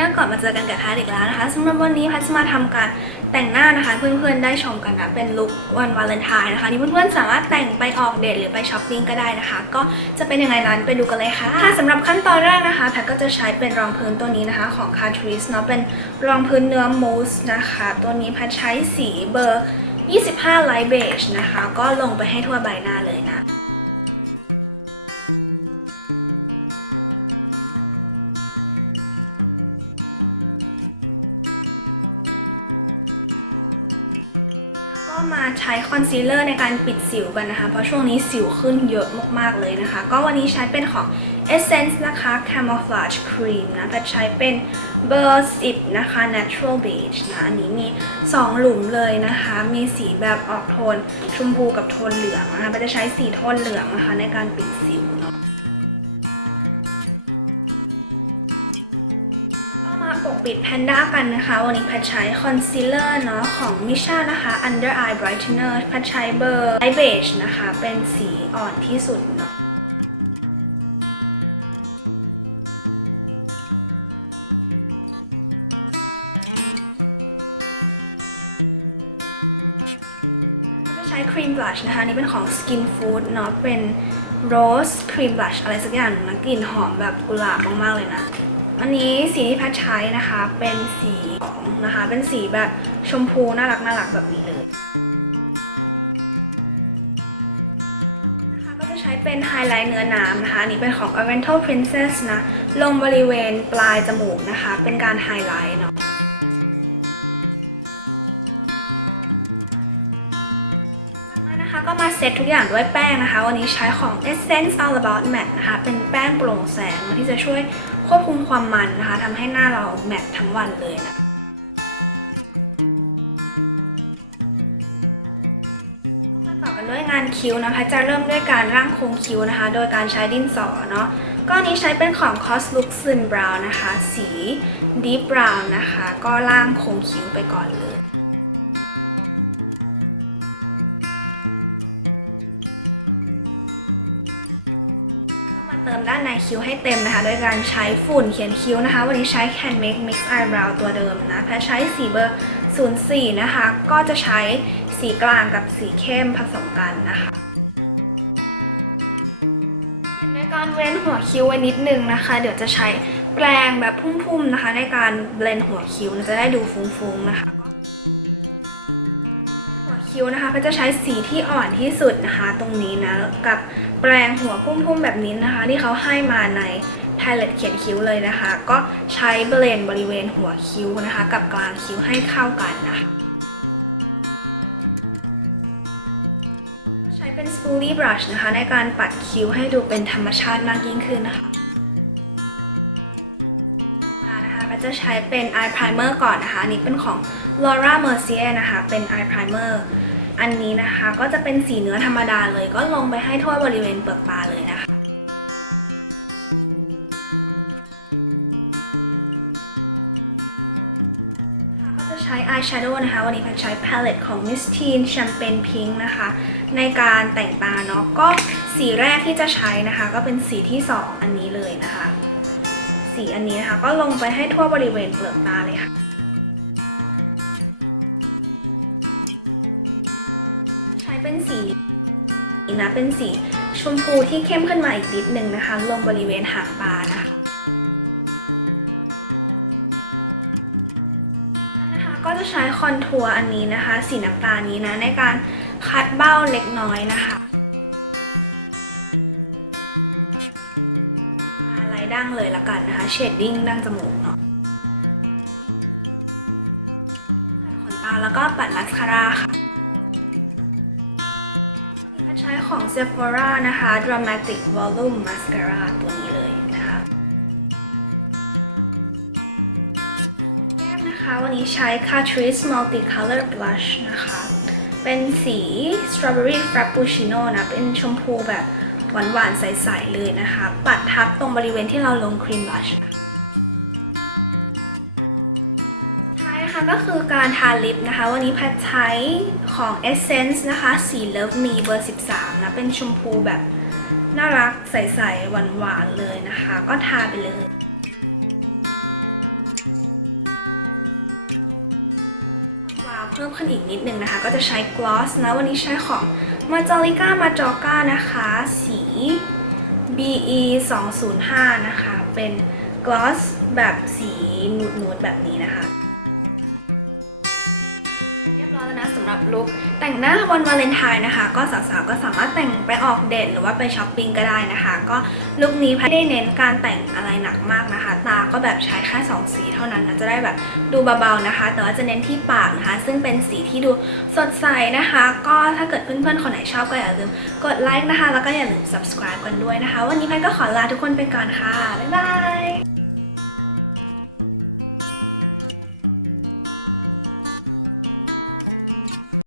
ก็กลับมาเจอกันกับแพทอีกแล้วนะคะสำหรับวันนี้แพทจะมาทำการแต่งหน้านะคะเพื่อนๆได้ชมกันนะเป็นลุควันวาเลนไทน์นะคะที่เพื่อนๆสามารถแต่งไปออกเดทหรือไปช้อปปิ้งก็ได้นะคะ ก็จะเป็นยังไงนั้นไปดูกันเลยค่ะค่ะสำหรับขั้นตอนแรกนะคะแพทก็จะใช้เป็นรองพื้นตัวนี้นะคะของ Catrice เนาะเป็นรองพื้นเนื้อมูสนะคะ ตัวนี้แพทใช้สีเบอร์ 25 Light Beige นะคะ ก็ลงไปให้ทั่วใบหน้าเลยนะ มาใช้คอนซีลเลอร์ในการปิดสิวกันนะคะ เพราะช่วงนี้สิวขึ้นเยอะมากๆเลยนะคะ ก็วันนี้ใช้เป็นของ Essence นะคะ Camouflage Cream นะแต่ใช้เป็นเบอร์10นะคะ Natural Beige นะอันนี้มี 2 หลุมเลยนะคะ มีสีแบบออกโทนชมพูกับโทนเหลืองนะคะมันจะใช้สีโทนเหลืองนะคะในการปิดสิวเนาะ ปิดแพนด้ากันนะคะ วันนี้แพทใช้คอนซีลเลอร์เนาะของมิชานะคะ Under Eye Brightener แพทใช้เบอร์ Light Beige นะคะ เป็นสีอ่อนที่สุดเนาะใช้ครีมบลัชนะคะนนี่เป็นของ Skin Food เนาะเป็น Rose Cream Blush อะไรสักอย่างนะกลิ่นหอมแบบกุหลาบมากๆเลยนะ อันนี้สีที่แพทใช้นะคะเป็นสีของนะคะ เป็นสีแบบชมพูน่ารักน่ารักแบบนี้เลยนะคะก็จะใช้เป็นไฮไลท์เนื้อน้ำนะคะ นี้เป็นของ Oriental Princess นะ ลงบริเวณปลายจมูกนะคะ เป็นการไฮไลท์เนาะนะคะก็มาเซตทุกอย่างด้วยแป้งนะคะ วันนี้ใช้ของ Essence All About Matte นะคะ เป็นแป้งโปร่งแสงที่จะช่วย ควบคุมความมันนะคะทำให้หน้าเราแมตทั้งวันเลยนะมาต่อกันด้วยงานคิ้วนะคะ จะเริ่มด้วยการร่างโครงคิ้วนะคะ โดยการใช้ดินสอเนาะก้อนนี้ใช้เป็นของ Cos Look Sun Brown นะคะ สี Deep Brown นะคะ ก็ร่างโครงคิ้วไปก่อนเลย เติมด้านในคิ้วให้เต็มนะคะ โดยการใช้ฝุ่นเขียนคิ้วนะคะ วันนี้ใช้ Can Make Mix Eyebrow ตัวเดิมนะแพทใช้สีเบอร์ 04 นะคะ ก็จะใช้สีกลางกับสีเข้มผสมกันนะคะในการเว้นหัวคิ้วไว้นิดนึงนะคะ เดี๋ยวจะใช้แปรงแบบพุ่มๆนะคะ ในการเบลนหัวคิ้วจะได้ดูฟุ้งๆนะคะ คิ้วนะคะก็จะใช้สีที่อ่อนที่สุดนะคะ ตรงนี้นะกับแปรงหัวพุ่มๆแบบนี้นะคะ ที่เขาให้มาในพาเลตเขียนคิ้วเลยนะคะ ก็ใช้เบลนบริเวณหัวคิ้วนะคะ กับกลางคิ้วให้เข้ากันนะคะใช้เป็น spoolie brush นะคะ ในการปัดคิ้วให้ดูเป็นธรรมชาติมากยิ่งขึ้นนะคะ จะใช้เป็น eye primer ก่อนนะคะ อันนี้เป็นของ Laura Mercier นะคะ เป็น eye primer อันนี้นะคะก็จะเป็นสีเนื้อธรรมดาเลย ก็ลงไปให้ทั่วบริเวณเปลือกตาเลยนะคะจะใช้ eyeshadow นะคะ วันนี้แพทใช้ palette ของ Miss Teen Champagne Pink นะคะ ในการแต่งตาเนาะก็สีแรกที่จะใช้นะคะ ก็เป็นสีที่ 2 อันนี้เลยนะคะ สีอันนี้นะคะ ก็ลงไปให้ทั่วบริเวณเปลือกตาเลยค่ะใช้เป็นสีนี้นะเป็นสีชมพูที่เข้มขึ้นมาอีกนิดนึงนะคะ ลงบริเวณหางตานะคะนะคะก็จะใช้คอนทัวร์อันนี้นะคะ สีน้ำตาลนี้นะในการคัดเบ้าเล็กน้อยนะคะ ดั้งเลยละกันนะคะ เชดดิ้งดั้งจมูกเนาะปัดขนตาแล้วก็ปัดมัสคาร่าค่ะใช้ของ Sephora นะคะ Dramatic Volume Mascara ตัวนี้เลยนะคะแก้มนะคะวันนี้ใช้ Catrice Multicolor Blush นะคะ เป็นสี Strawberry Frappuccino นะ เป็นชมพูแบบ หวานๆ ใสๆ เลยนะคะ ปัดทับตรงบริเวณที่เราลงครีมบลัชนะคะใช่นะคะก็คือการทาลิปนะคะ วันนี้พัดใช้ของ Essence นะคะ สี Love Me เบอร์ 13 นะ เป็นชมพูแบบน่ารักใส ๆ หวาน ๆ เลยนะคะ ก็ทาไปเลย เพิ่มขึ้นอีกนิดนึงนะคะ ก็จะใช้กลอสนะ วันนี้ใช้ของ m a j o r i c a m a จ o g a นะคะ สี BE 205นะคะ เป็นกลอสแบบสีนูดๆแบบนี้นะคะ แล้วนะสำหรับลุคแต่งหน้าวันวาเลนไทน์นะคะ ก็สาวๆก็สามารถแต่งไปออกเดทหรือว่าไปช้อปปิ้งก็ได้นะคะ ก็ลุคนี้ไม่ได้เน้นการแต่งอะไรหนักมากนะคะ ตาก็แบบใช้แค่สองสีเท่านั้นนะจะได้แบบดูเบาๆนะคะ แต่ว่าจะเน้นที่ปากนะคะ ซึ่งเป็นสีที่ดูสดใสนะคะ ก็ถ้าเกิดเพื่อนๆคนไหนชอบก็อย่าลืมกดไลค์นะคะ แล้วก็อย่าลืม subscribe กันด้วยนะคะ วันนี้แพทก็ขอลาทุกคนไปก่อนค่ะบ๊ายบาย